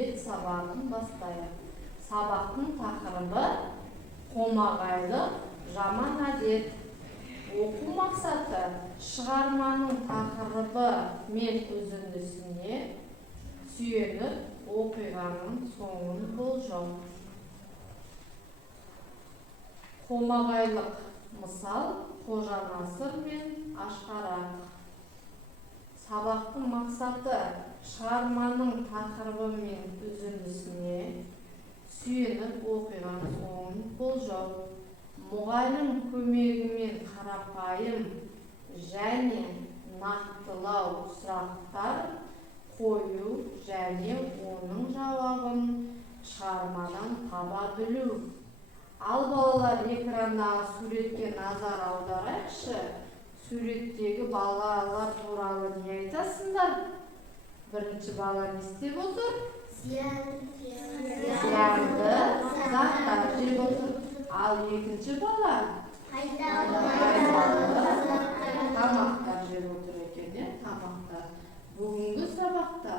әдебиет сабағын бастайық. Сабақтың тақырыбы қомағайлық, жаман әдет. Оқу мақсаты шығарманың тақырыбы мен үзіндісіне сүйеніп оқиғаның соңын болжау. Қомағайлық мысал Қожа Насыр мен Ашқарақ. Сабақтың мақсаты шығарманың тақырыбы мен үзіндісіне сүйеніп оқиғаның соңын болжау. Мұғалім көмегімен қарапайым және нақтылау сұрақтар қою және оның жауабын шығармадан таба білу. Ал балалар, экрандағы суретке назар аударайықшы. Суреттегі балалар туралы не айтасыңдар? Бірінші бала не істеп отыр? Зиянды заттар жеп отыр. Ал екінші бала тамақтар жеп отыр екен, тамақтар. Бүгінгі сабақта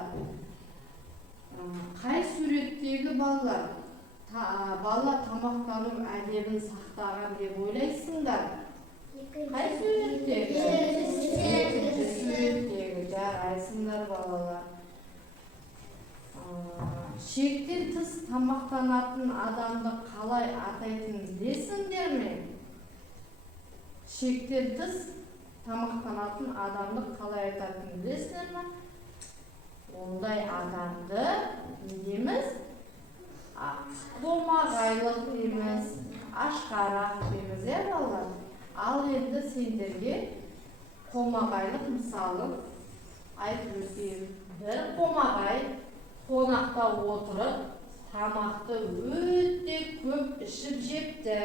қай суреттегі балалар бала тамақтану әдебін сақтаған деп ойлайсыңдар? Қай суреттегі? Екінші суреттегі. Жарайсыңдар балалар. Шектен тыс тамақтанатын адамды қалай атайтынын білесіңдер ме? Шектен тыс тамақтанатын адамды қалай атайтынын білесіңдер ме? Ондай адамды не дейміз? Қомағайлық дейміз, ашқарақ дейміз, балалар. Ал енді сендерге қомағайлық мысалын айтып өтейін. Бір қомағай қонақта отырып, тамақты өте көп ішіп жепті.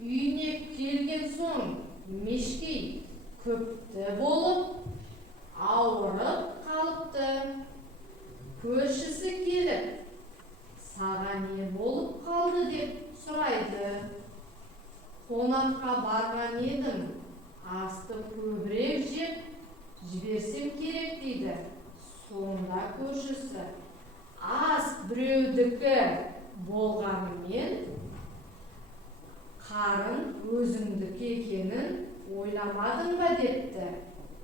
Үйіне келген соң мешкей көпті болып, ауырып қалыпты. Көршісі келіп, саған не болып қалды деп сұрайды. Қонаққа барған едім, асты көбірек жеп жіберсем керек дейді. Сонда көршісі, ас біреудікі болғанымен қарын өзіңдікі екенін ойламадың ба депті.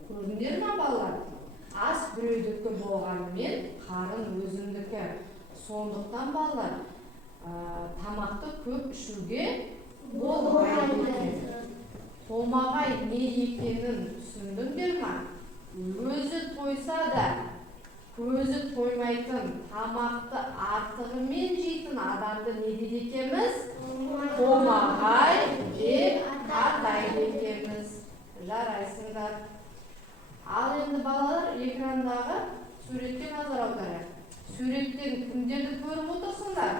Көрдіңдер ме балалар? Ас біреудікі болғанымен қарын өзіңдікі. Сондықтан балалар тамақты көп ішуге болмайды екен. Қомағай не екенін түсіндіңдер ме? Өзі тойса да көзі тоймайтын, тамақты артығымен жейтін адамды не дейді екенбіз? Қомағай деп атайды екенбіз. Жарайсыңдар. Ал енді балалар, экрандағы суретке назар аударайық. Суреттен кімдерді көріп отырсыңдар?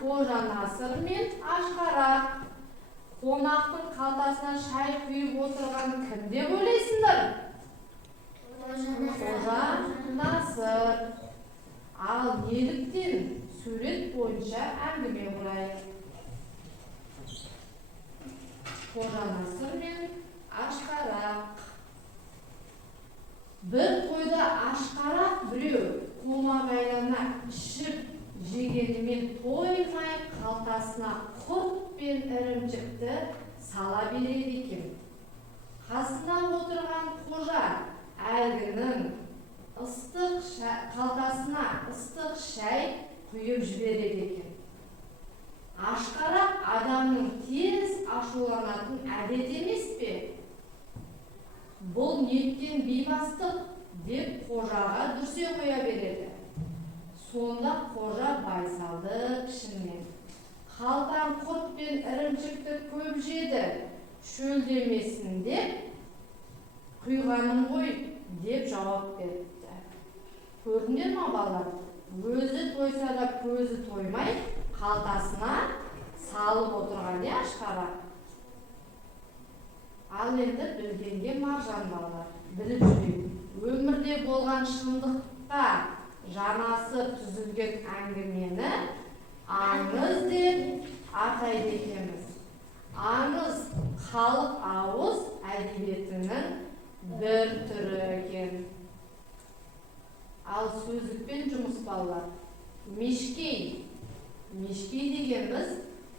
Қожа Насыр мен Ашқарақ. Қонақтың қалтасына шай құйып отырған кім деп ойлайсыңдар? Қожа Насыр. Ал неліктен сурет бойынша әңгіме құрайық? Қожа Насыр мен Ашқарақ. Бір тойда Ашқарақ біреу қомағайлана ішіп жегенімен тоймай қалтасына құрт пен ірімшікті сала береді екен. Қасында отырған қожа әлгінің қалтасына ыстық шай құйып жібереді екен. Ашқарақ адамның тез ашуланатын әдет емес пе? Бұл неткен бейбастық деп қожаға дүрсе қоя береді. Сонда қожа байсалды пішінмен, қалтам құрт пен ірімшікті көп жеді, шөлдемесін деп құйғаным ғой деп жауап берді. Көрдіңдер ме балалар? Өзі тойса да көзі тоймай, қалтасына салып отырған Ашқарақ. Ал енді білгенге маржан балалар, біліп жүрейік. Өмірде болған шындыққа жанасы түзілген әңгімені аңыз деп атайды екенбіз. Аңыз халық ауыз әдебиетінің бір түрі екен. Al сөздікпен жұмыс балалар. Мешкей. Мешкей дегеніміз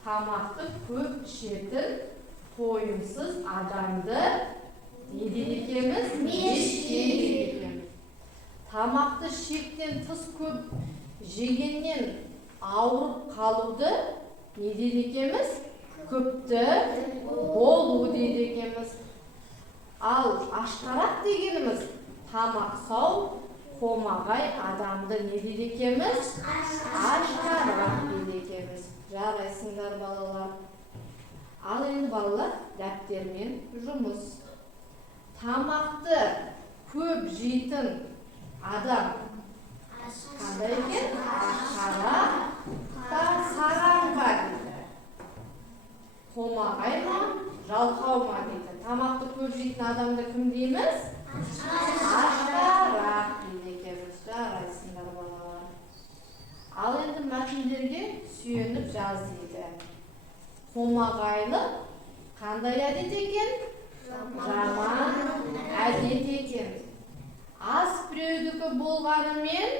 тамақты көп ішетін тойымсыз адамды не дейді екенбіз? Мешкей дейді екенбіз. Тамақты шектен тыс көп жегеннен ауырып қалуды не дейді екенбіз? Көпті болу дейді екенбіз. Ал ашқарақ дегеніміз тамақ сау, қомағай адамды не дейді екенбіз? Ашқарақ дейді екенбіз. Жарайсыңдар балалар. Ал енді балалар дәптермен жұмыс. Тамақты көп жейтін адам қандай екен? Ашқарақ та сараң ба дейді. Қомағай ма, жалқау ма дейді. Тамақты көп жейтін адамды кім дейміз? Ашқарақ дейді екенбіз. Жарайсыңдар балалар. Ал енді мәтіндерге сүйеніп жаз дейді. Қомағайлық қандай әдет екен? Жаман әдет екен. Ас біреудікі болғанымен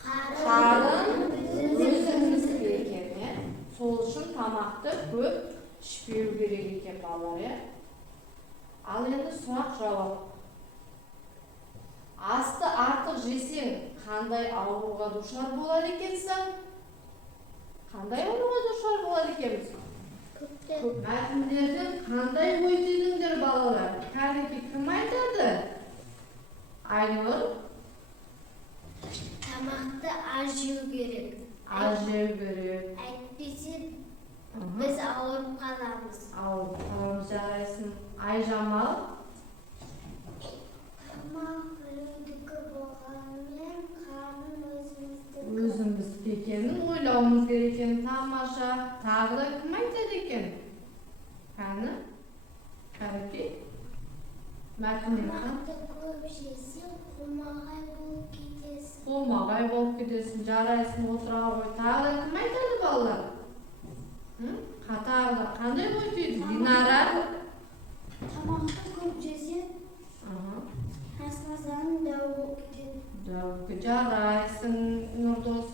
қарын өзіміздікі екен. Сол үшін тамақты көп ішпеу керек екен балалар. Ал енді сұрақ жауап. Асты артық жесең қандай ауруға душар болар екенсің? Қандай ауруға душар болар екенбіз? Мәтіндерден қандай ой түйдіңдер балалар? Кәдеге кім айтады? Айнұр? Тамақты аз жеу керек. Аз жеу керек. Әйтпесе біз ауырып қаламыз. Ауырып қаламыз, жарайсың. Айжамал? Тамақ біреудікі болғанымен қарын өзіміздікі. Өзіміздікі екенін ойлауымыз керек екен. Тамаша. Тағы да кім айтады екен? Қаны? Қарапи? Тамақты көп жесең қомағай болып кетесің. Қомағай болып кетесің, жарайсың, отыра ғой. Тағы да кім айтады балалар? Қатарда қандай ой түйді? Динара? Тамақты көп жесең асқазаның дәу болып кетеді. Жарайсың, Нұрдос.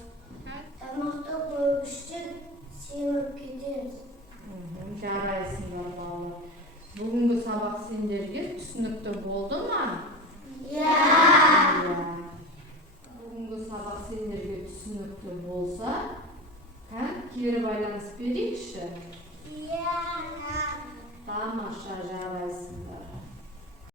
Тамақты көп ішсең семіп кетеміз. Жарайсыңдар балалар. Бүгінгі сабақ сендерге түсінікті болды ма? Иә. Бүгінгі сабақ сендерге түсінікті болса, кері байланыс берейікші? Иә. Тамаша, жарайсың.